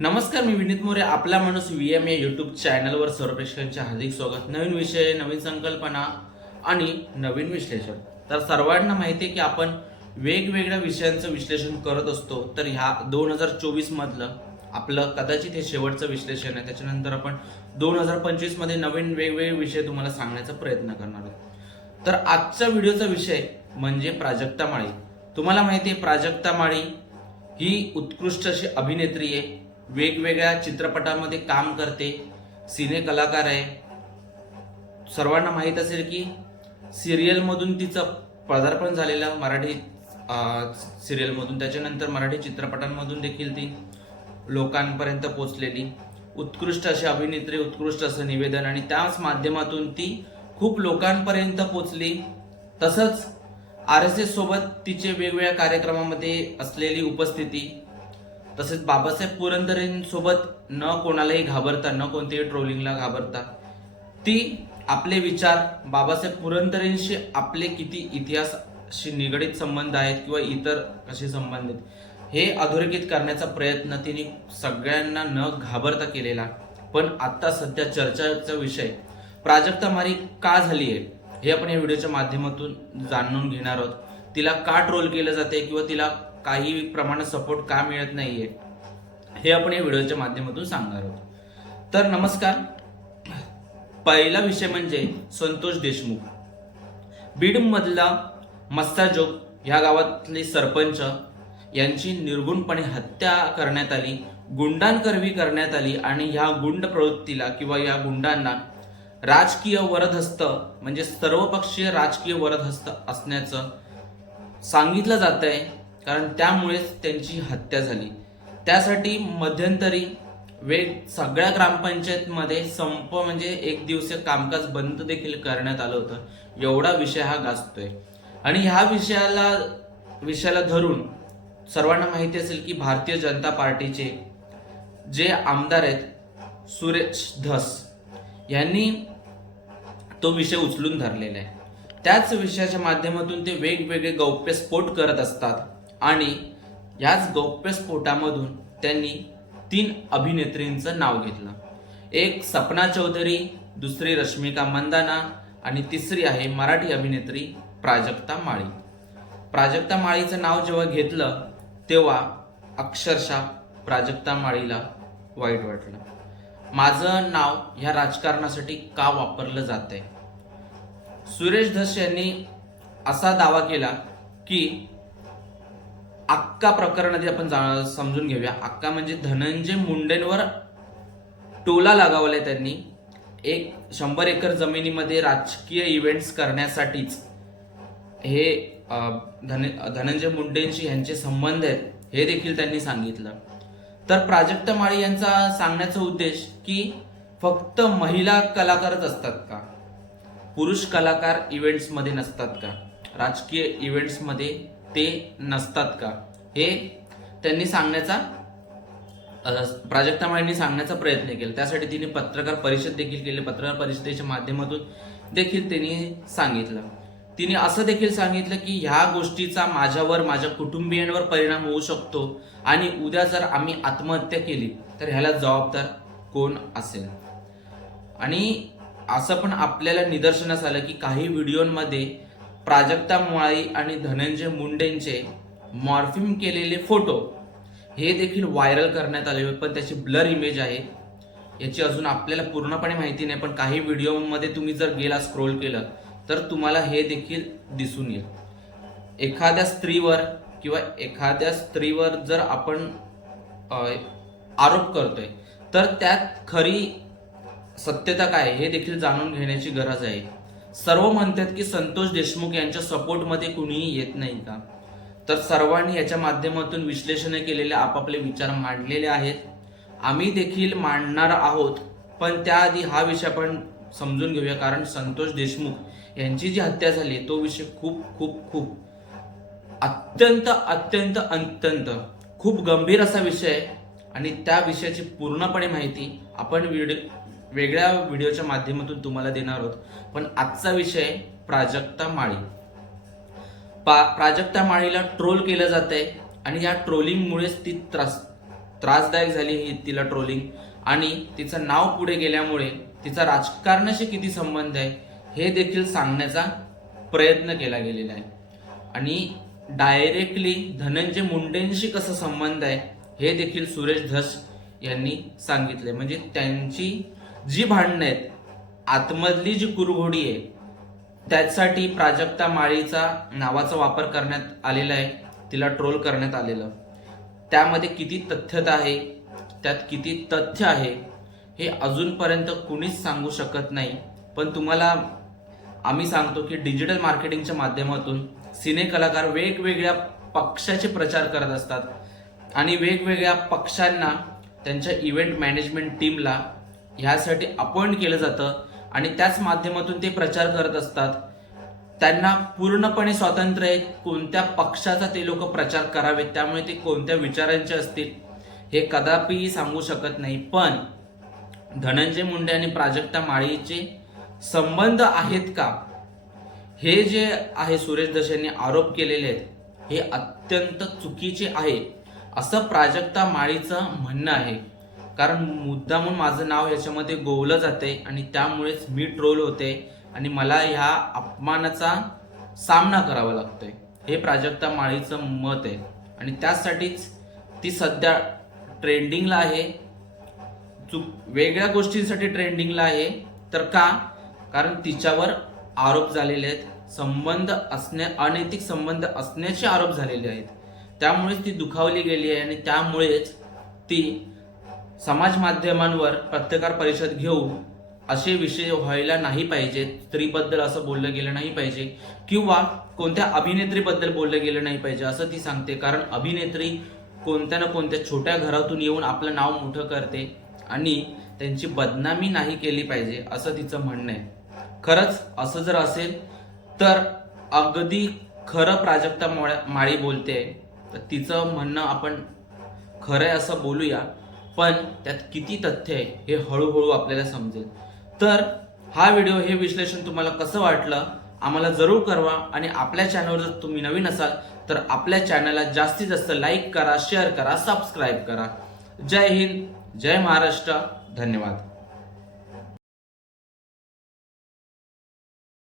नमस्कार मी विनीत मोरे आपला माणूस व्ही एम या यूट्यूब चॅनलवर सर्व प्रेक्षकांचे हार्दिक स्वागत. नवीन विषय नवीन संकल्पना आणि नवीन विश्लेषण. तर सर्वांना माहिती आहे की आपण वेगवेगळ्या विषयांचं विश्लेषण करत असतो. तर ह्या दोन हजार चोवीसमधलं आपलं कदाचित हे शेवटचं विश्लेषण आहे. त्याच्यानंतर आपण दोन हजार पंचवीसमध्ये नवीन वेगवेगळे विषय तुम्हाला सांगण्याचा प्रयत्न करणार आहोत. तर आजचा व्हिडिओचा विषय म्हणजे प्राजक्ता माळी. तुम्हाला माहिती आहे प्राजक्ता माळी ही उत्कृष्ट अशी अभिनेत्री आहे. वेगवेगळ्या चित्रपटामध्ये काम करते सिने कलाकार आहे. सर्वांना माहीत असेल की सिरियलमधून तिचं पदार्पण झालेलं मराठी सिरियलमधून त्याच्यानंतर मराठी चित्रपटांमधून देखील ती लोकांपर्यंत पोचलेली उत्कृष्ट अशी अभिनेत्री उत्कृष्ट असं निवेदन आणि त्याच माध्यमातून ती खूप लोकांपर्यंत पोचली तसंच आर एस एस सोबत तिचे वेगवेगळ्या कार्यक्रमामध्ये असलेली उपस्थिती तसेच बाबासाहेब पुरंदरेंसोबत न कोणालाही घाबरता न कोणत्याही ट्रोलिंगला घाबरता ती आपले विचार बाबासाहेब पुरंदरेंशी आपले किती इतिहासशी निगडीत संबंध आहेत किंवा इतर कसे संबंधित हे अधोरेखित करण्याचा प्रयत्न तिने सगळ्यांना न घाबरता केलेला. पण आत्ता सध्या चर्चाचा विषय प्राजक्ता मारी का झाली आहे हे आपण या व्हिडिओच्या माध्यमातून जाणून घेणार आहोत. तिला का ट्रोल केलं जाते किंवा तिला काही प्रमाणात सपोर्ट का मिळत नाहीये हे आपण या व्हिडिओच्या माध्यमातून सांगणार आहोत. तर नमस्कार. पहिला विषय म्हणजे संतोष देशमुख. बीडमधला मस्ताजोग मस्साजोग ह्या गावातले सरपंच यांची निर्गुणपणे हत्या करण्यात आली गुंडांकरवी करण्यात आली आणि ह्या गुंड प्रवृत्तीला किंवा या गुंडांना राजकीय वरदहस्त म्हणजे सर्वपक्षीय राजकीय वरदहस्त असण्याचं सांगितलं जात आहे कारण त्यामुळेच त्यांची हत्या झाली. त्यासाठी मध्यंतरी वेग सगळ्या ग्रामपंचायतमध्ये संप म्हणजे एक दिवसीय कामकाज बंद देखील करण्यात आलं होतं. एवढा विषय हा गाजतोय. आणि ह्या विषयाला विषयाला धरून सर्वांना माहिती असेल की भारतीय जनता पार्टीचे जे आमदार आहेत सुरेश धस यांनी तो विषय उचलून धरलेला आहे. त्याच विषयाच्या माध्यमातून ते वेगवेगळे गौप्यस्फोट करत असतात. आणि याच गौप्यस्फोटामधून त्यांनी तीन अभिनेत्रींचं नाव घेतलं. एक सपना चौधरी दुसरी रश्मिका मंदाना आणि तिसरी आहे मराठी अभिनेत्री प्राजक्ता माळी. प्राजक्ता माळीचं नाव जेव्हा घेतलं तेव्हा अक्षरशः प्राजक्ता माळीला वाईट वाटलं. माझं नाव ह्या राजकारणासाठी का वापरलं जात आहे सुरेश धस यांनी असा दावा केला की अक्का प्रकरणात आपण जा- समजून घेऊया. अक्का म्हणजे धनंजय मुंडेंवर टोला लगावलाय त्यांनी. एक शंभर एकर जमिनीमध्ये राजकीय इव्हेंट्स करण्यासाठीच. हे धन धनंजय मुंडेंशी यांचे संबंध आहेत हे देखील त्यांनी सांगितलं. तर प्राजक्त माळी यांचा सांगण्याचा उद्देश की फक्त महिला कलाकारच असतात का? पुरुष कलाकार इव्हेंट्समध्ये नसतात का? राजकीय इव्हेंट्समध्ये ते नसतात का? हे त्यांनी सांगण्याचा प्राजक्ता माळींनी सांगण्याचा प्रयत्न केला. त्यासाठी तिने पत्रकार परिषद देखील केली. पत्रकार परिषदेच्या माध्यमातून देखील त्यांनी सांगितलं. तिने असं देखील सांगितलं की ह्या गोष्टीचा माझ्यावर माझ्या कुटुंबियांवर परिणाम होऊ शकतो आणि उद्या जर आम्ही आत्महत्या केली तर ह्याला जबाबदार कोण असेल? आणि असं पण आपल्याला निदर्शनास आलं की काही व्हिडिओमध्ये प्राजक्ता माळी आणि धनंजय मुंडेंचे मॉर्फिम केलेले फोटो हे देखील व्हायरल करण्यात आले पण त्याची ब्लर इमेज आहे. याची अजून आपल्याला पूर्णपणे माहिती नाही पण काही व्हिडिओमध्ये तुम्ही जर गेला स्क्रोल केलं तर तुम्हाला हे देखील दिसून येईल. एखाद्या स्त्रीवर किंवा एखाद्या स्त्रीवर जर आपण आरोप करतोय तर त्यात खरी सत्यता काय हे देखील जाणून घेण्याची गरज आहे. सर्व म्हणतात की संतोष देशमुख यांच्या सपोर्टमध्ये कुणीही येत नाही का? तर सर्वांनी याच्या माध्यमातून विश्लेषण केलेले आपापले विचार मांडलेले आहेत. आम्ही देखील मांडणार आहोत पण त्याआधी हा विषय आपण समजून घेऊया कारण संतोष देशमुख यांची जी हत्या झाली तो विषय खूप खूप खूप अत्यंत अत्यंत अत्यंत खूप गंभीर असा विषय आहे. आणि त्या विषयाची पूर्णपणे माहिती आपण व्हिडिओ वेगळ्या व्हिडिओच्या माध्यमातून तुम्हाला देणार आहोत. पण आजचा विषय आहे प्राजक्ता माळी. पा प्राजक्ता माळीला ट्रोल केलं जात आहे आणि या ट्रोलिंगमुळेच ती त्रास त्रासदायक झाली ही तिला ट्रोलिंग. आणि तिचं नाव पुढे गेल्यामुळे तिचा राजकारणाशी किती संबंध आहे हे देखील सांगण्याचा प्रयत्न केला गेलेला आहे. आणि डायरेक्टली धनंजय मुंडेंशी कसं संबंध आहे हे देखील सुरेश धस यांनी सांगितले म्हणजे त्यांची जी भांडणं आहेत आतमधली जी कुरघोडी आहे त्यासाठी प्राजक्ता माळीचा नावाचा वापर करण्यात आलेला आहे तिला ट्रोल करण्यात आलेलं. त्यामध्ये किती तथ्यता आहे त्यात किती तथ्य आहे हे अजूनपर्यंत कुणीच सांगू शकत नाही. पण तुम्हाला आम्ही सांगतो की डिजिटल मार्केटिंगच्या माध्यमातून सिने कलाकार वेगवेगळ्या पक्षाचे प्रचार करत असतात. आणि वेगवेगळ्या पक्षांना त्यांच्या इव्हेंट मॅनेजमेंट टीमला ह्यासाठी अपॉइंट केलं जातं आणि त्याच माध्यमातून ते प्रचार करत असतात. त्यांना पूर्णपणे स्वातंत्र्य आहे कोणत्या पक्षाचा ते लोक प्रचार करावेत त्यामुळे ते कोणत्या विचारांचे असतील हे कदापिही सांगू शकत नाही. पण धनंजय मुंडे आणि प्राजक्ता माळीचे संबंध आहेत का? हे जे आहे सुरेश दस यांनी आरोप केलेले आहेत हे अत्यंत चुकीचे आहे असं प्राजक्ता माळीचं म्हणणं आहे. कारण मुद्दामून माझं नाव याच्यामध्ये गोवलं जाते आणि त्यामुळेच मी ट्रोल होते आणि मला ह्या अपमानाचा सामना करावा लागतोय. हे प्राजक्ता माळीचं मत आहे. आणि त्यासाठीच ती सध्या ट्रेंडिंगला आहे. चुक वेगळ्या गोष्टींसाठी ट्रेंडिंगला आहे. तर का? कारण तिच्यावर आरोप झालेले आहेत. संबंध असण्या अनैतिक संबंध असण्याचे आरोप झालेले आहेत. त्यामुळेच ती दुखावली गेली आहे आणि त्यामुळेच ती समाज माध्यमांवर पत्रकार परिषद घेऊन असे विषय व्हायला नाही पाहिजेत स्त्रीबद्दल असं बोललं गेलं नाही पाहिजे किंवा कोणत्या अभिनेत्रीबद्दल बोललं गेलं नाही पाहिजे असं ती सांगते. कारण अभिनेत्री कोणत्या ना कोणत्या छोट्या घरातून येऊन आपलं नाव मोठं करते आणि त्यांची बदनामी नाही केली पाहिजे असं तिचं म्हणणं आहे. खरंच असं जर असेल तर अगदी खरं प्राजक्ता मोळ्या- माळी बोलते. तर तिचं म्हणणं आपण खरं आहे असं बोलूया. पण त्यात किती तथ्य आहे हे हळूहळू आपल्याला समजेल. तर हा व्हिडिओ हे विश्लेषण तुम्हाला कसं वाटलं आम्हाला जरूर करवा आणि आपल्या चॅनलवर जर तुम्ही नवीन असाल तर आपल्या चॅनलला जास्तीत जास्त लाईक करा शेअर करा सबस्क्राईब करा. जय हिंद जय महाराष्ट्र धन्यवाद.